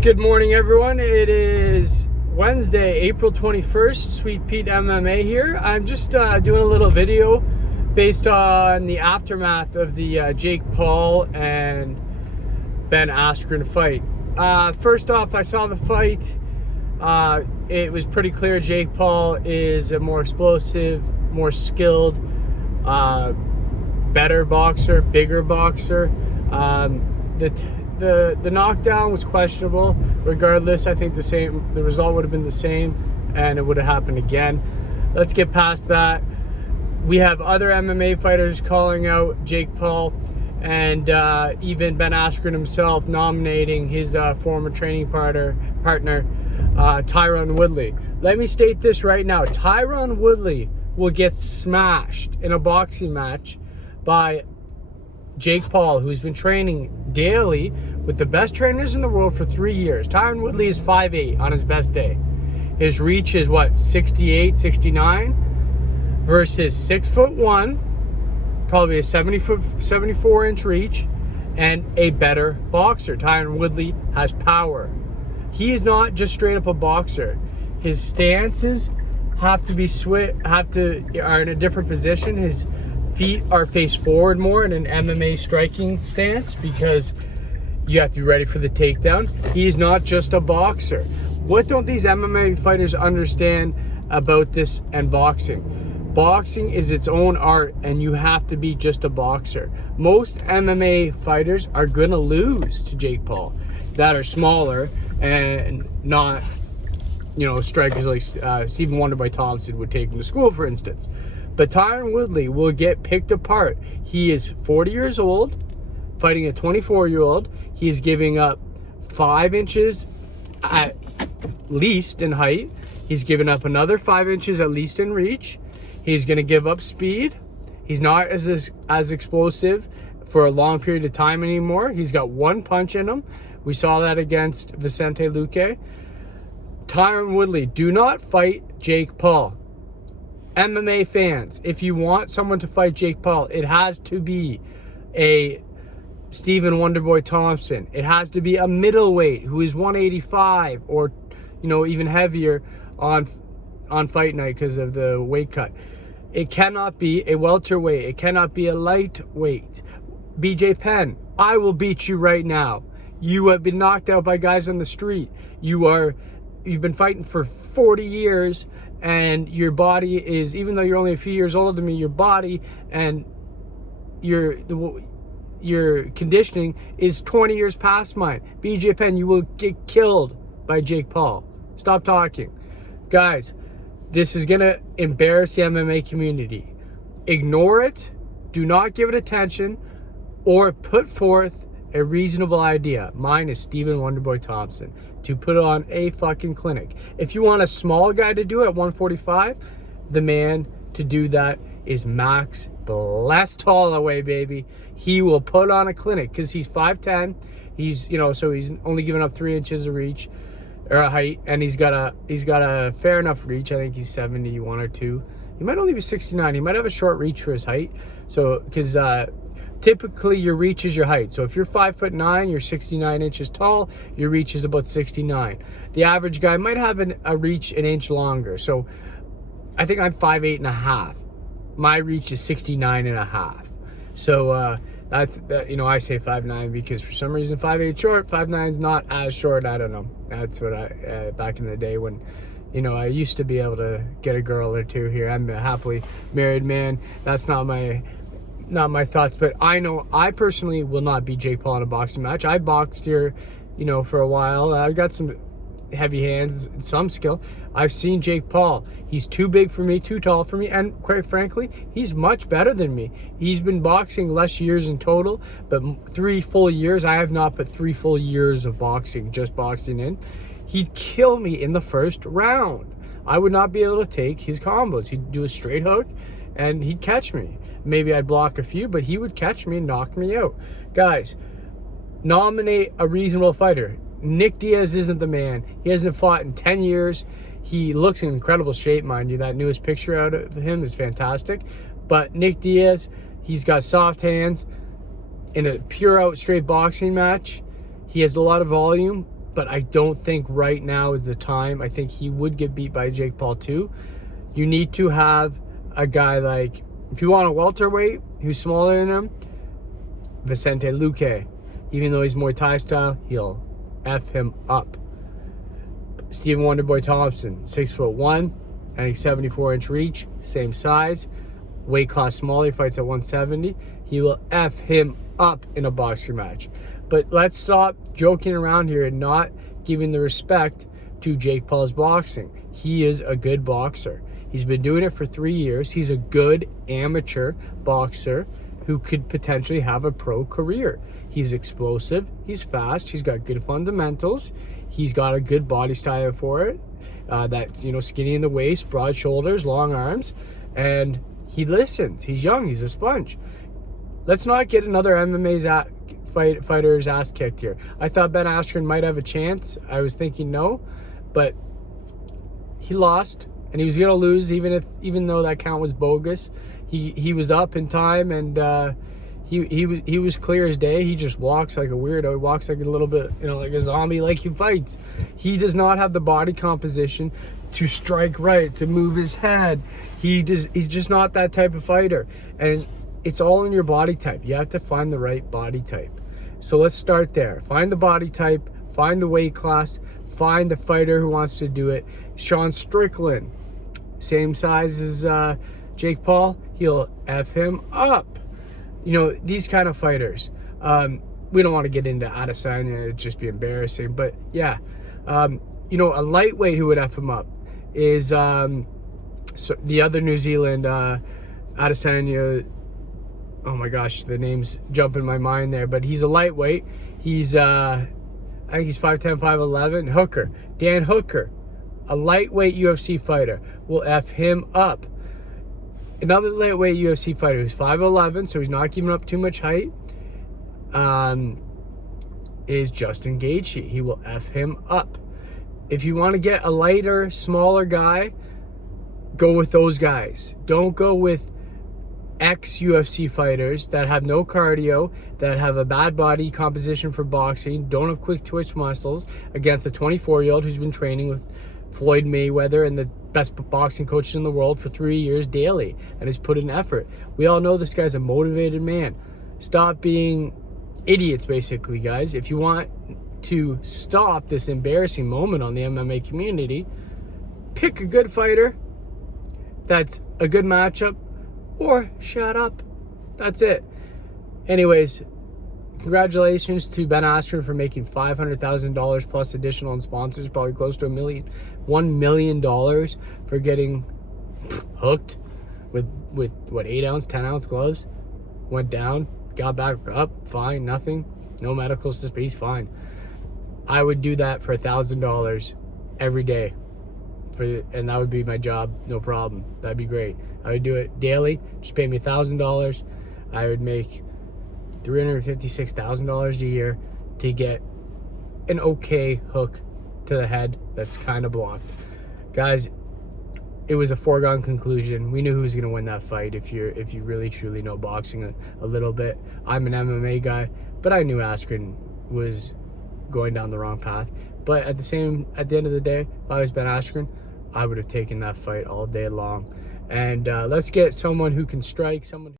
Good morning, everyone. It is Wednesday, April 21st. Sweet Pete MMA here. I'm just doing a little video based on the aftermath of the Jake Paul and Ben Askren fight. First off, I saw the fight. It was pretty clear Jake Paul is a more explosive, more skilled, better boxer, bigger boxer. The knockdown was questionable. Regardless, I think the result would have been the same and it would have happened again. Let's get past that. We have other MMA fighters calling out Jake Paul and even Ben Askren himself nominating his former training partner, Tyron Woodley. Let me state this right now. Tyron Woodley will get smashed in a boxing match by Jake Paul, who's been training daily with the best trainers in the world for 3 years. Tyron Woodley is 5'8" on his best day. His reach is what, 68, 69 versus 6'1", probably a 74-inch reach, and a better boxer. Tyron Woodley has power. He is not just straight up a boxer. His stances are in a different position. His feet are faced forward more in an MMA striking stance because you have to be ready for the takedown. He is not just a boxer. What don't these MMA fighters understand about this and boxing? Boxing is its own art, and you have to be just a boxer. Most MMA fighters are going to lose to Jake Paul that are smaller and not, strikers like Steven Wonderboy Thompson would take him to school, for instance. But Tyron Woodley will get picked apart. He is 40 years old, fighting a 24-year-old. He is giving up 5 inches at least in height. He's giving up another 5 inches at least in reach. He's going to give up speed. He's not as explosive for a long period of time anymore. He's got one punch in him. We saw that against Vicente Luque. Tyron Woodley, do not fight Jake Paul. MMA fans, if you want someone to fight Jake Paul, it has to be a Steven Wonderboy Thompson. It has to be a middleweight who is 185 or even heavier on fight night because of the weight cut. It cannot be a welterweight. It cannot be a lightweight. BJ Penn, I will beat you right now. You have been knocked out by guys on the street. You've been fighting for 40 years. And your body is, even though you're only a few years older than me, your body and your conditioning is 20 years past mine. BJ Penn, you will get killed by Jake Paul. Stop talking. Guys, this is going to embarrass the MMA community. Ignore it. Do not give it attention or put forth a reasonable idea. Mine is Steven Wonderboy Thompson to put on a fucking clinic. If you want a small guy to do it at 145, the man to do that is Max Blessed Holloway, baby. He will put on a clinic because he's 5'10". He's, so he's only giving up 3 inches of reach or height, and he's got a fair enough reach. I think he's 71 or 2. He might only be 69. He might have a short reach for his height. So, because typically your reach is your height. So if you're 5'9", you're 69 inches tall, your reach is about 69. The average guy might have a reach an inch longer. So I think I'm 5'8.5". My reach is 69.5. So I say 5'9" because for some reason 5'8" short, 5'9" is not as short. I don't know. That's what I back in the day when I used to be able to get a girl or two here. I'm a happily married man. That's not my thoughts, but I know I personally will not beat Jake Paul in a boxing match. I boxed here, for a while. I've got some heavy hands, some skill. I've seen Jake Paul. He's too big for me, too tall for me, and quite frankly, he's much better than me. He's been boxing less years in total, but 3 full years. I have not, but 3 full years of boxing, just boxing in. He'd kill me in the first round. I would not be able to take his combos. He'd do a straight hook, and he'd catch me. Maybe I'd block a few, but he would catch me and knock me out. Guys, nominate a reasonable fighter. Nick Diaz isn't the man. He hasn't fought in 10 years. He looks in incredible shape, mind you. That newest picture out of him is fantastic. But Nick Diaz, he's got soft hands. In a pure out straight boxing match, he has a lot of volume. but I don't think right now is the time. I think he would get beat by Jake Paul too. You need to have a guy like, if you want a welterweight who's smaller than him, Vicente Luque. Even though he's Muay Thai style, he'll F him up. Steven Wonderboy Thompson, 6'1", I think 74-inch reach, same size, weight class smaller, he fights at 170. He will F him up in a boxing match. But let's stop joking around here and not giving the respect to Jake Paul's boxing. He is a good boxer. He's been doing it for 3 years. He's a good amateur boxer who could potentially have a pro career. He's explosive, he's fast, he's got good fundamentals, he's got a good body style for it. That's, you know, skinny in the waist, broad shoulders, long arms, and he listens. He's young, he's a sponge. Let's not get another fighter's ass kicked here. I thought Ben Askren might have a chance. I was thinking no, but he lost, and he was gonna lose even though that count was bogus. He was up in time, and he was clear as day. He just walks like a weirdo. He walks like a little bit, you know, like a zombie, like he fights. He does not have the body composition to strike right, to move his head. He's just not that type of fighter. And it's all in your body type. You have to find the right body type. So let's start there. Find the body type, find the weight class, find the fighter who wants to do it. Sean Strickland, same size as Jake Paul, he'll F him up. You know, these kind of fighters. We don't want to get into Adesanya, it'd just be embarrassing. But yeah, you know, a lightweight who would F him up is so the other New Zealand Adesanya. Oh my gosh, the name's jumping my mind there. But he's a lightweight. He's I think he's 5'10", 5'11". Hooker, Dan Hooker, a lightweight UFC fighter, will F him up. Another lightweight UFC fighter who's 5'11", so he's not giving up too much height, is Justin Gaethje. He will F him up. If you want to get a lighter, smaller guy, go with those guys. Don't go with ex-UFC fighters that have no cardio, that have a bad body composition for boxing, don't have quick twitch muscles, against a 24-year-old who's been training with Floyd Mayweather and the best boxing coaches in the world for 3 years daily and has put in effort. We all know this guy's a motivated man. Stop being idiots, basically, guys. If you want to stop this embarrassing moment on the MMA community, pick a good fighter that's a good matchup, or shut up. That's it. Anyways, congratulations to Ben Askren for making $500,000 plus additional in sponsors, probably close to $1 million for getting hooked with what, 8-ounce, 10-ounce gloves. Went down, got back up, fine, nothing, no medical suspicion, he's fine. I would do that for $1,000 every day, and that would be my job, no problem. That'd be great. I would do it daily. Just pay me $1,000. I would make $356,000 a year to get an okay hook to the head that's kind of blocked. Guys, it was a foregone conclusion. We knew who was going to win that fight if you really truly know boxing a little bit. I'm an MMA guy, but I knew Askren was going down the wrong path. But at the end of the day, if I was Ben Askren, I would have taken that fight all day long. And let's get someone who can strike, someone